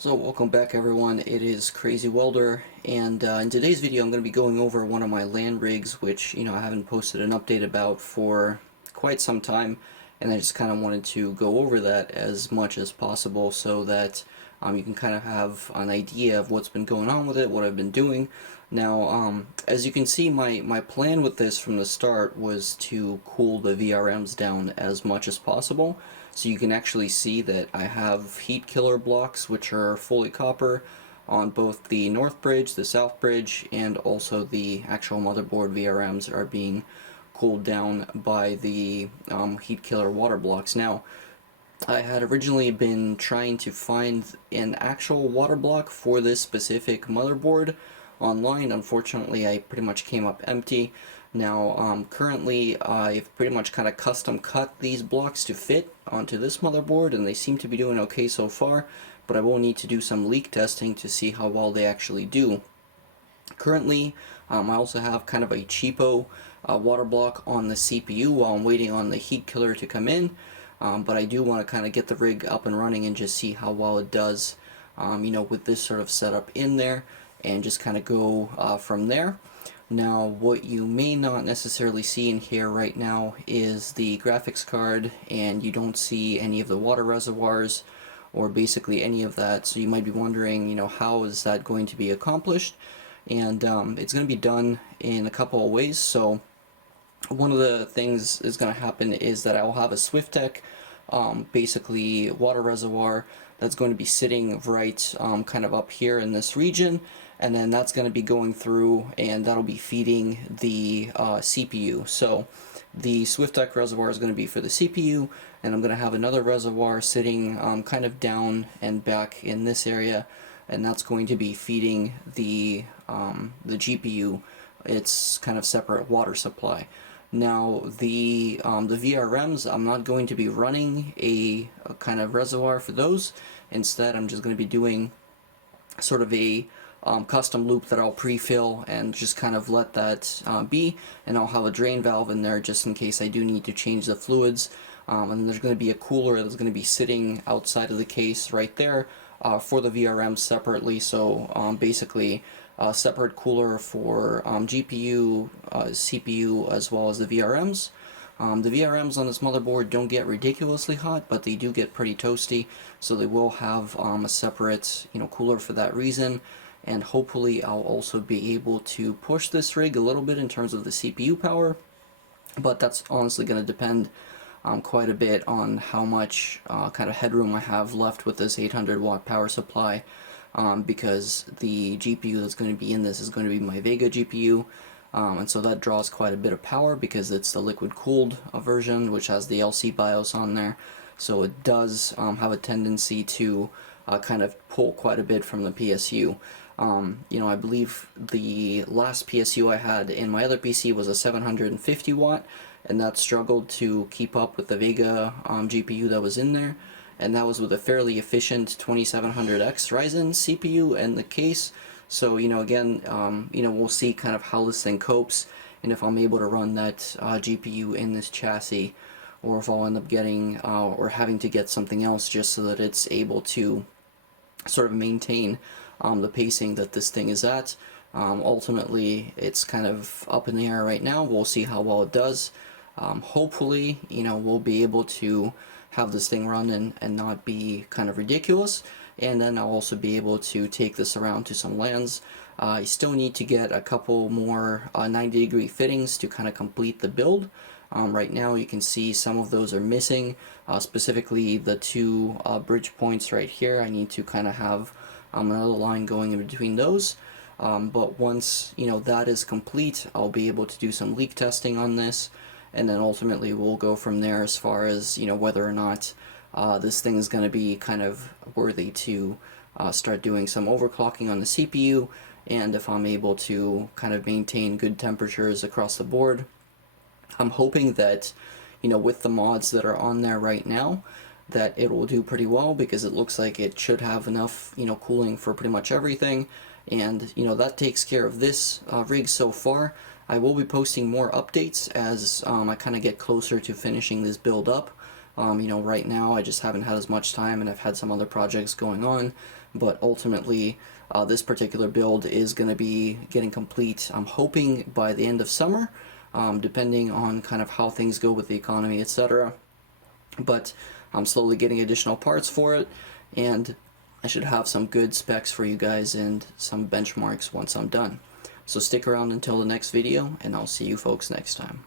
So welcome back everyone, it is Crazy Welder, and in today's video I'm going to be going over one of my LAN rigs which, I haven't posted an update about for quite some time, and I just kind of wanted to go over that as much as possible so that you can kind of have an idea of what's been going on with it, what I've been doing. Now, as you can see, my plan with this from the start was to cool the VRMs down as much as possible. So you can actually see that I have Heatkiller blocks, which are fully copper, on both the north bridge, the south bridge, and also the actual motherboard VRMs are being cooled down by the Heatkiller Waterblocks. Now, I had originally been trying to find an actual water block for this specific motherboard online. Unfortunately, I pretty much came up empty. Now, currently, I've pretty much kind of custom cut these blocks to fit onto this motherboard, and they seem to be doing okay so far, but I will need to do some leak testing to see how well they actually do. Currently, I also have kind of a cheapo water block on the CPU while I'm waiting on the Heatkiller to come in, but I do want to kind of get the rig up and running and just see how well it does, with this sort of setup in there, and just kind of go from there. Now, what you may not necessarily see in here right now is the graphics card, and you don't see any of the water reservoirs or basically any of that, so you might be wondering, how is that going to be accomplished? And it's going to be done in a couple of ways. So one of the things is going to happen is that I will have a Switftech basically water reservoir that's going to be sitting right kind of up here in this region, and then that's going to be going through and that'll be feeding the CPU. So the Switftech reservoir is going to be for the CPU, and I'm going to have another reservoir sitting kind of down and back in this area, and that's going to be feeding the GPU. It's kind of separate water supply. Now, the VRMs, I'm not going to be running a kind of reservoir for those. Instead, I'm just going to be doing sort of a custom loop that I'll pre-fill and just kind of let that be, and I'll have a drain valve in there just in case I do need to change the fluids. And there's going to be a cooler that's going to be sitting outside of the case right there for the VRMs separately. So basically, a separate cooler for GPU, CPU, as well as the VRMs. The VRMs on this motherboard don't get ridiculously hot, but they do get pretty toasty, so they will have a separate cooler for that reason. And hopefully I'll also be able to push this rig a little bit in terms of the CPU power, but that's honestly going to depend quite a bit on how much kind of headroom I have left with this 800 watt power supply. Because the GPU that's going to be in this is going to be my VEGA GPU, and so that draws quite a bit of power because it's the liquid cooled version, which has the LC BIOS on there, so it does have a tendency to kind of pull quite a bit from the PSU. I believe the last PSU I had in my other PC was a 750 watt, and that struggled to keep up with the VEGA GPU that was in there. And that was with a fairly efficient 2700X Ryzen CPU in the case. So, again, we'll see kind of how this thing copes, and if I'm able to run that GPU in this chassis, or if I'll end up getting, or having to get something else just so that it's able to sort of maintain the pacing that this thing is at. Ultimately, it's kind of up in the air right now. We'll see how well it does. Hopefully, we'll be able to have this thing run and not be kind of ridiculous, and then I'll also be able to take this around to some LANs. I still need to get a couple more 90-degree fittings to kind of complete the build. Right now you can see some of those are missing, specifically the two bridge points right here. I need to kind of have another line going in between those. But once that is complete, I'll be able to do some leak testing on this, and then ultimately we'll go from there as far as whether or not this thing is going to be kind of worthy to start doing some overclocking on the CPU, and if I'm able to kind of maintain good temperatures across the board. I'm hoping that with the mods that are on there right now, that it will do pretty well, because it looks like it should have enough cooling for pretty much everything, and that takes care of this rig so far. I will be posting more updates as I kind of get closer to finishing this build up. Right now I just haven't had as much time and I've had some other projects going on, but ultimately this particular build is going to be getting complete, I'm hoping, by the end of summer, depending on kind of how things go with the economy, etc. But I'm slowly getting additional parts for it, and I should have some good specs for you guys and some benchmarks once I'm done. So stick around until the next video, and I'll see you folks next time.